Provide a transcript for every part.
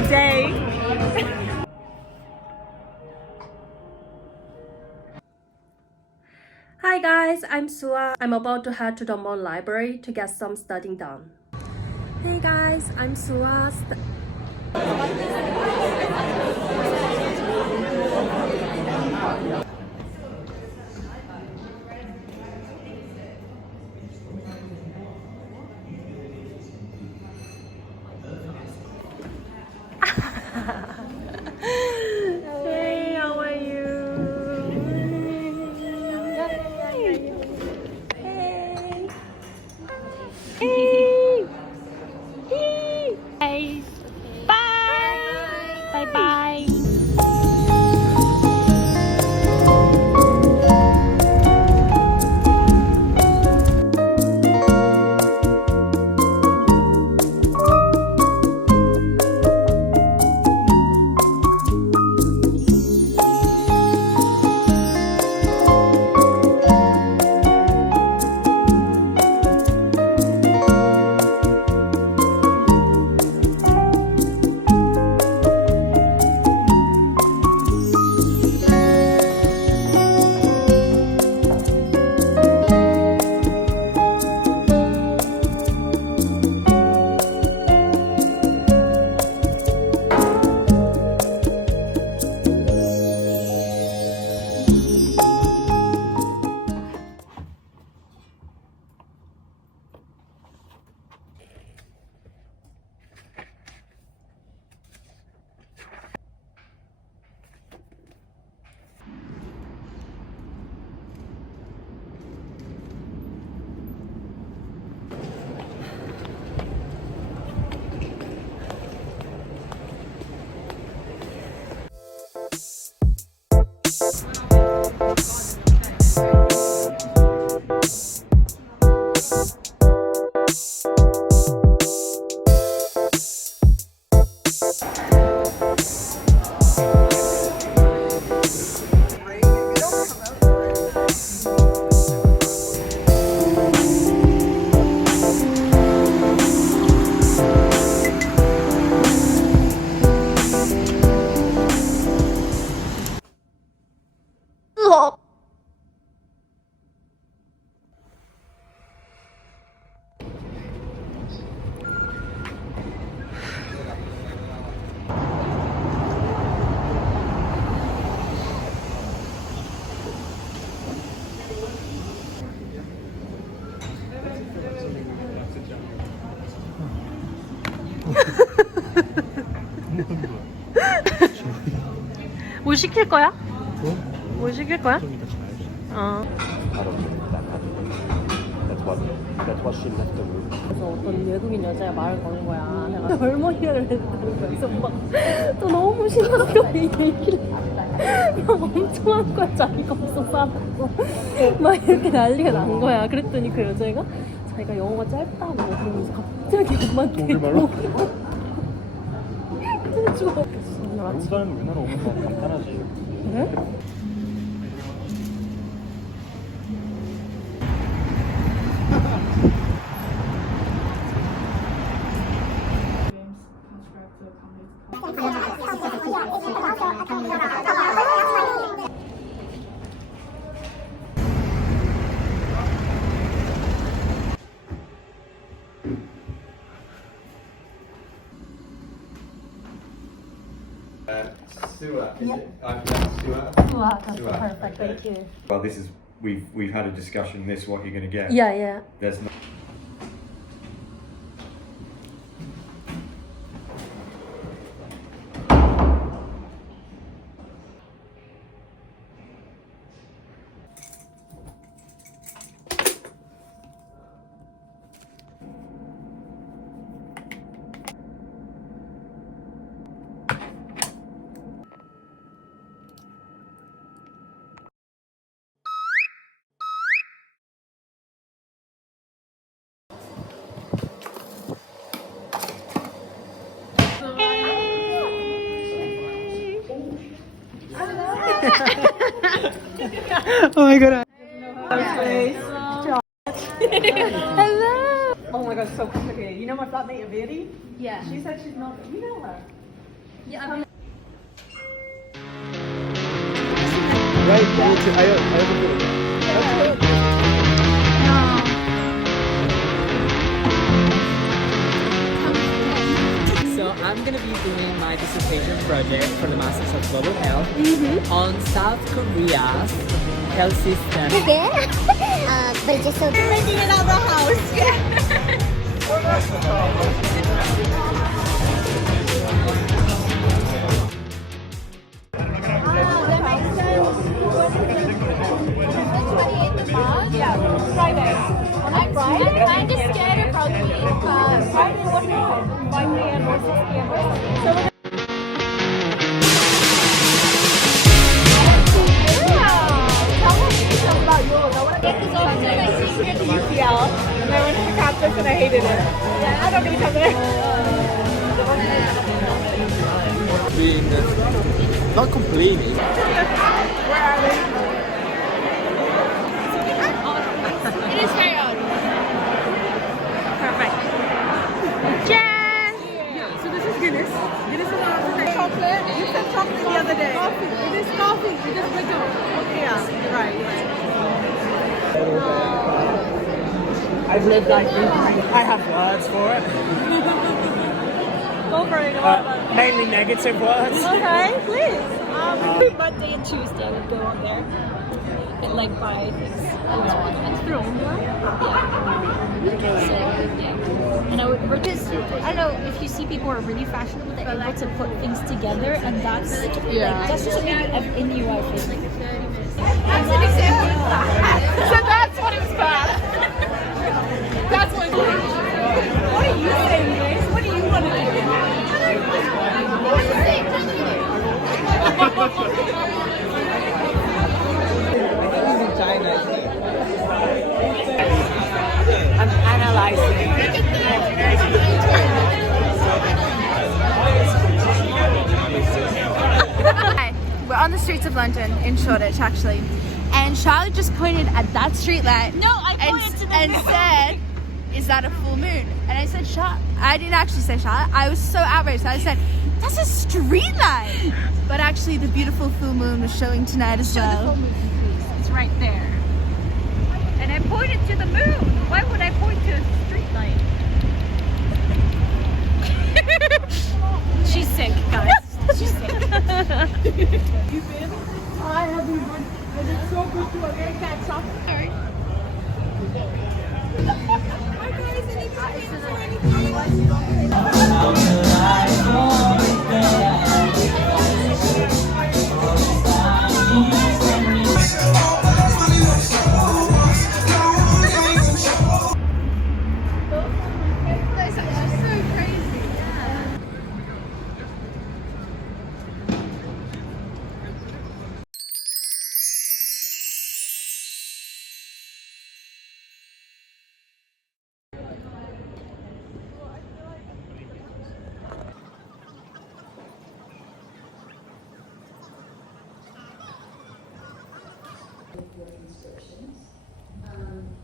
the day. Hi guys, I'm Sua. I'm about to head to the mall library to get some studying done. Hey guys, I'm Sua. Hey, how are you? Hey. Hey. Hey. Bye. Bye bye. 뭐 시킬 거야? 뭐 시킬 거야? 어. 그래서 어떤 외국인 여자가 말을 거는 거야. 내가 젊은이를 했다는 거야. 그래서 막또 너무 신났어 이 얘기를. 막 엄청 한 거야. 자기가 없어 싸다고. 막 이렇게 난리가 난 거야. 그랬더니 그 여자애가 자기가 영어가 짧다고 그러면서 갑자기 엄마한테 좋아. 외국 사람이 우리나라 오면 더 간단하지. 그래? Sua, is it? Wow, that's perfect. Thank you. Well, this is we've had a discussion. This is what you're going to get. Yeah, yeah. There's no. Oh my god. Hello. Oh my god, so complicated. You know my flatmate Aviri? Yeah. She said she's not. You know her. So I'm gonna be doing my dissertation project for the Masters of Global Health on South Korea's health system. But it's just so making it out of the house. Friday. On Friday? I'm just scared of rugby. Friday, what time? 5 p.m. or 6 p.m. or something. So UCL, and I went to the campus and I hated it. Yeah, I don't even have it. Being not complaining. Where are they? It is very odd. Perfect. Jan! Yeah, so this is Guinness. Guinness is not chocolate. You said chocolate the other day. Coffee. It is coffee. You just wiggle. Okay, yeah. You're right. You're right. I've lived like I have words for it. Go for it. Mainly negative words. Okay, please. Every Monday and Tuesday I would go out there and like buy things. It's their own one? Yeah. So, yeah. And I would, because, I don't know, if you see people who are really fashionable, they're able to put things together, and that's, like, that's just something in you, I feel. That's an example of that. So that's what it's called. That's what it's called. What are you saying, Grace? What do you want to do? I'm analyzing. Hi, we're on the streets of London in Shoreditch actually, and Charlotte just pointed at that street light. No, I pointed to the and said, "Is that a full moon?" And I said, "Charlotte." I didn't actually say Charlotte. I was so outraged. I said, "That's a street light." But actually, the beautiful full moon was showing tonight as well. It's right there. And I pointed to the moon. Why would I point to a street light? She's sick, guys. She's sick. You've been? I have been. And it's so good to again catch up. Sorry.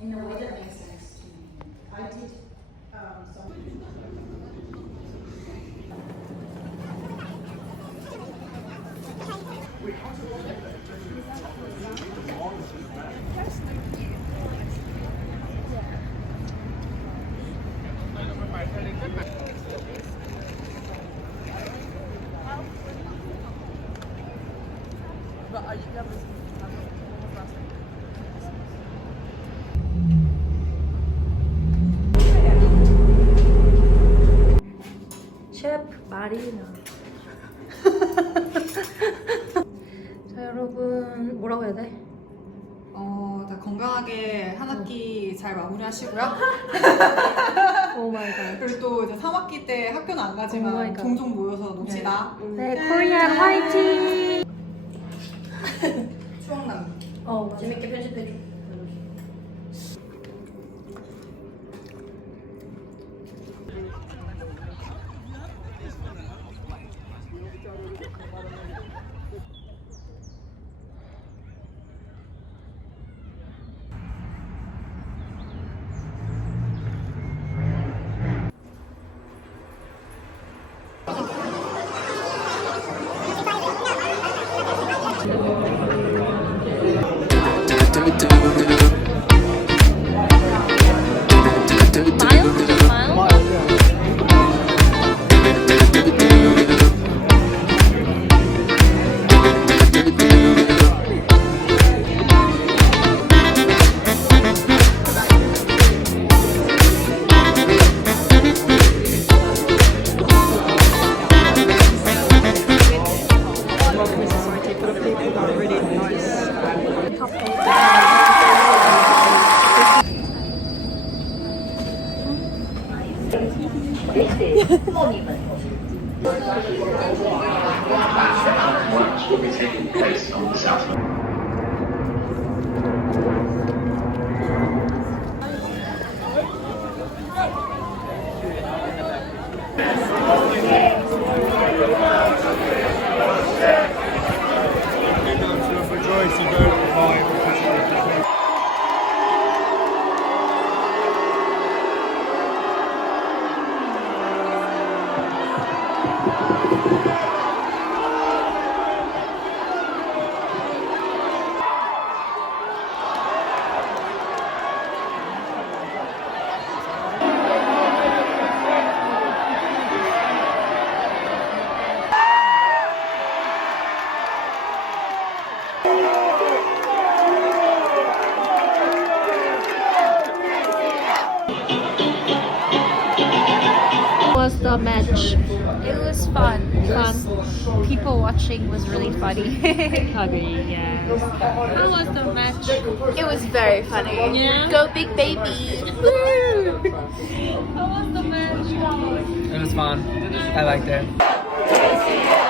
In a way that makes sense to me. I did some. 셰프 마리나. 자 여러분 뭐라고 해야 돼? 다 건강하게 한 학기 잘 마무리하시고요. 오 마이 갓. 그리고 또 이제 3학기 때 학교는 안 오 가지만 마이 갓. 종종 모여서 놉시다. 네, 코리안 화이팅! 추억 남기. 재밌게 편집해줘. will be taking place on the south. Was the match? It was fun. People watching was really funny. Agree, yes. How was the match? It was very funny. Yeah. Go big baby. How was the match? It was fun. I liked it.